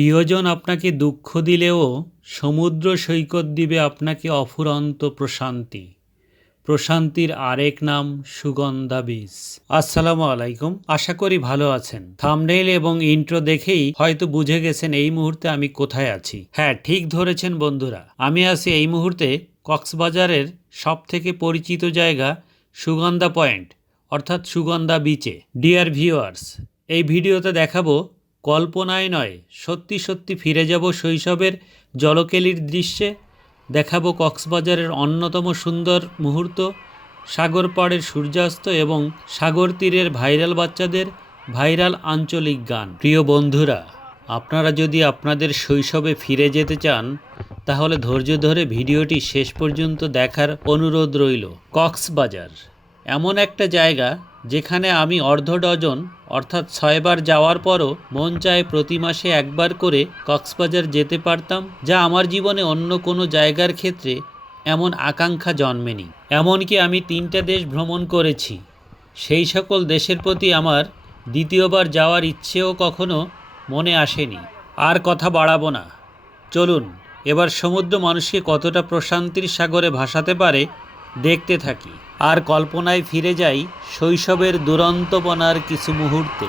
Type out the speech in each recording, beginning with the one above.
প্রিয়জন আপনাকে দুঃখ দিলেও সমুদ্র সৈকত দিবে আপনাকে অফুরন্ত প্রশান্তি। প্রশান্তির আরেক নাম সুগন্ধা বীজ। আসসালামু আলাইকুম, আশা করি ভালো আছেন। থামনেইল এবং ইন্ট্রো দেখেই হয়তো বুঝে গেছেন এই মুহূর্তে আমি কোথায় আছি। হ্যাঁ ঠিক ধরেছেন বন্ধুরা, আমি আছি এই মুহূর্তে কক্সবাজারের সব থেকে পরিচিত জায়গা সুগন্ধা পয়েন্ট, অর্থাৎ সুগন্ধা বিচে ডিয়ার ভিউয়ার্স এই ভিডিওতে দেখাবো কল্পনায় নয়, সত্যি সত্যি ফিরে যাব শৈশবের জলকেলির দৃশ্যে, দেখাবো কক্সবাজারের অন্যতম সুন্দর মুহূর্ত সাগর পাড়ের সূর্যাস্ত এবং সাগর তীরের ভাইরাল বাচ্চাদের ভাইরাল আঞ্চলিক গান। প্রিয় বন্ধুরা, আপনারা যদি আপনাদের শৈশবে ফিরে যেতে চান, তাহলে ধৈর্য ধরে ভিডিওটি শেষ পর্যন্ত দেখার অনুরোধ রইল। কক্সবাজার, এমন একটা জায়গা যেখানে আমি অর্ধ ডজন, অর্থাৎ ছয়বার যাওয়ার পরও মন চায় প্রতি মাসে একবার করে কক্সবাজার যেতে পারতাম, যা আমার জীবনে অন্য কোনো জায়গার ক্ষেত্রে এমন আকাঙ্ক্ষা জন্মেনি। এমনকি আমি তিনটা দেশ ভ্রমণ করেছি। সেই সকল দেশের প্রতি আমার দ্বিতীয়বার যাওয়ার ইচ্ছেও কখনো মনে আসেনি। আর কথা বাড়াবো না। চলুন, এবার সমুদ্র মানুষকে কতটা প্রশান্তির সাগরে ভাসাতে পারে, দেখতে থাকি। আর কল্পনায় ফিরে যাই শৈশবের দুরন্তপনার কিছু মুহূর্তে।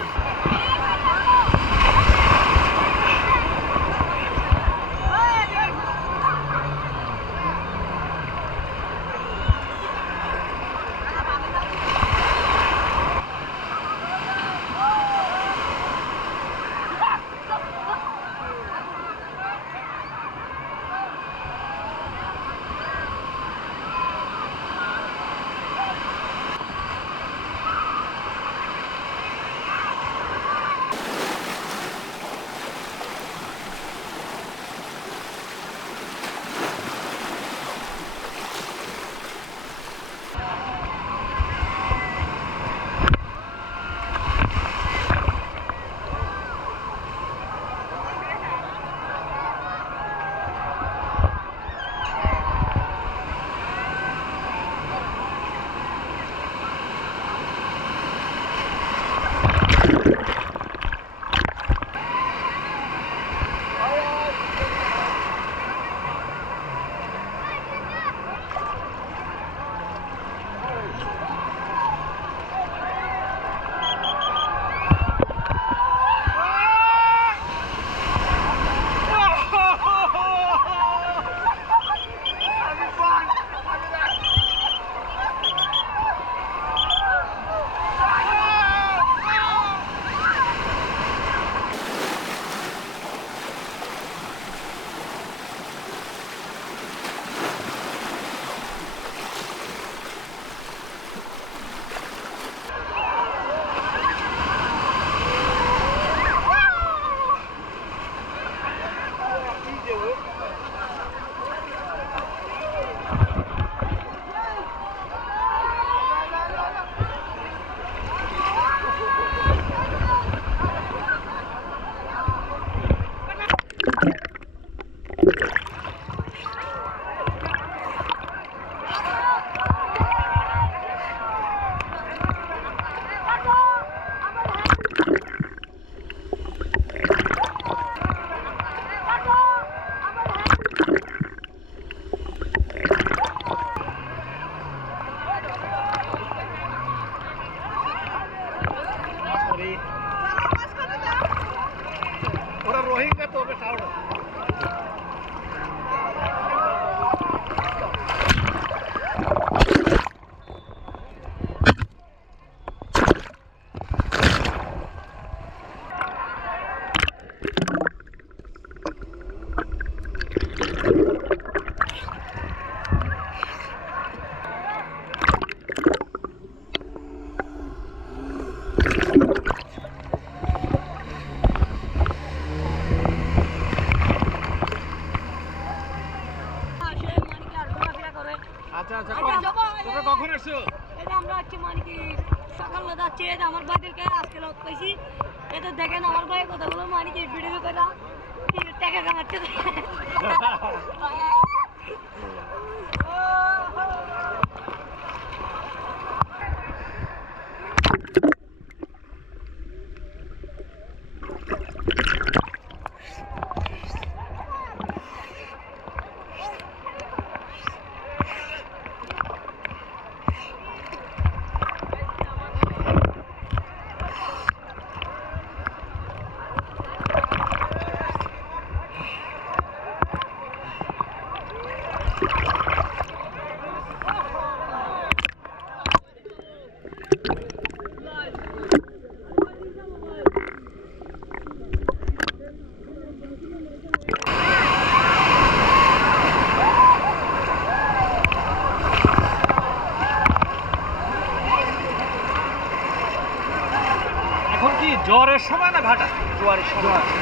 এখন কি জ্বরের সময় না ভাটা জোয়ারের সময়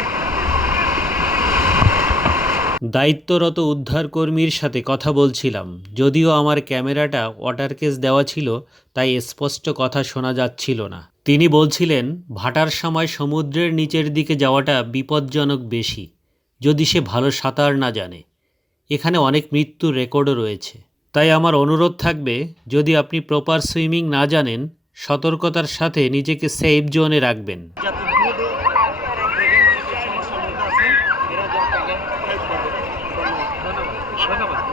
দায়িত্বরত উদ্ধারকর্মীর সাথে কথা বলছিলাম। যদিও আমার ক্যামেরাটা ওয়াটার কেস দেওয়া ছিল, তাই স্পষ্ট কথা শোনা যাচ্ছিল না। তিনি বলছিলেন, ভাটার সময় সমুদ্রের নিচের দিকে যাওয়াটা বিপজ্জনক বেশি, যদি সে ভালো সাঁতার না জানে। এখানে অনেক মৃত্যুর রেকর্ডও রয়েছে। তাই আমার অনুরোধ থাকবে, যদি আপনি প্রপার সুইমিং না জানেন, সতর্কতার সাথে নিজেকে সেফ জোনে রাখবেন। 上吧。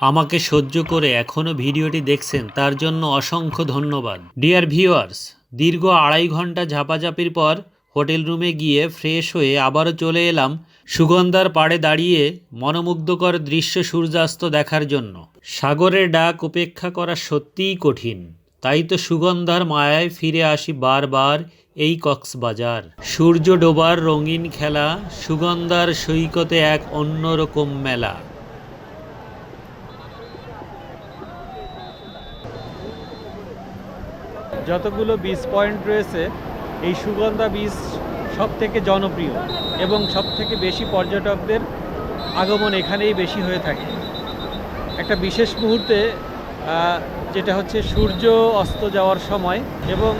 আমাকে সহ্য করে এখনও ভিডিওটি দেখছেন, তার জন্য অসংখ্য ধন্যবাদ। ডিয়ার ভিউয়ার্স দীর্ঘ আড়াই ঘণ্টা ঝাপাঝাপির পর হোটেল রুমে গিয়ে ফ্রেশ হয়ে আবারও চলে এলাম সুগন্ধার পাড়ে দাঁড়িয়ে মনোমুগ্ধকর দৃশ্য সূর্যাস্ত দেখার জন্য। সাগরের ডাক উপেক্ষা করা সত্যিই কঠিন। তাই তো সুগন্ধার মায়ায় ফিরে আসি বারবার এই কক্সবাজার। সূর্য ডোবার রঙিন খেলা, সুগন্ধার সৈকতে এক অন্যরকম মেলা। যতগুলো বীজ পয়েন্ট রয়েছে, এই সুগন্ধা বীজ সব থেকে জনপ্রিয় এবং সব থেকে বেশি পর্যটকদের আগমন এখানেই বেশি হয়ে থাকে। একটা বিশেষ মুহূর্তে যেটা হচ্ছে সূর্য অস্ত যাওয়ার সময় এবং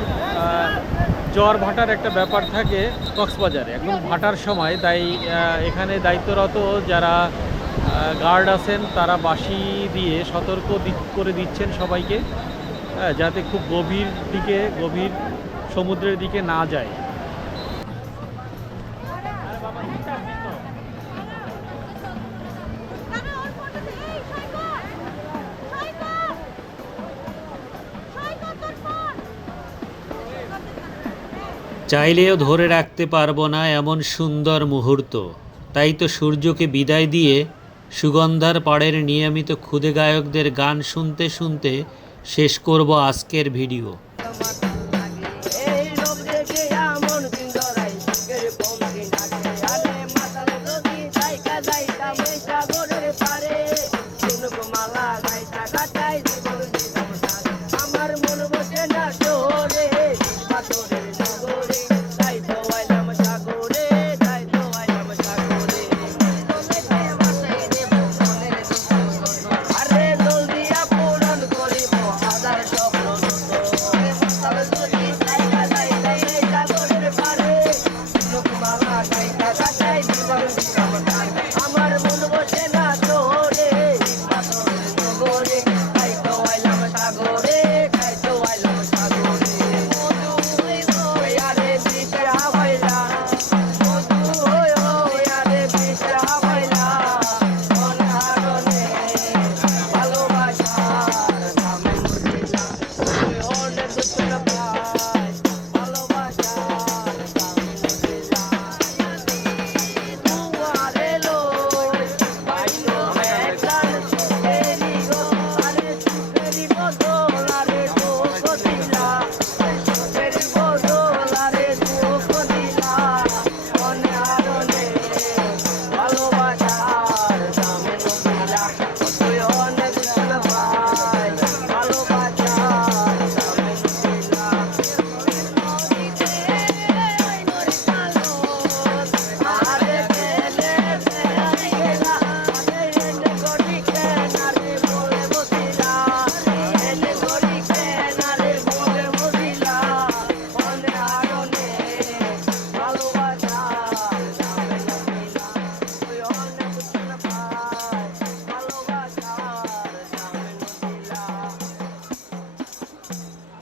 জ্বর ভাটার একটা ব্যাপার থাকে কক্সবাজারে। এখন ভাটার সময়, তাই এখানে দায়িত্বরত যারা গার্ড আছেন, তারা বাঁশি দিয়ে সতর্ক করে দিচ্ছেন সবাইকে। যাতে খুব গভীর দিকে, গভীর সমুদ্রের দিকে না যায়। চাইলেও ধরে রাখতে পারব না এমন সুন্দর মুহূর্ত। তাই তো সূর্যকে বিদায় দিয়ে সুগন্ধার পাড়ের নিয়মিত ক্ষুদে গায়কদের গান শুনতে শুনতে শেষ করব আজকের ভিডিও।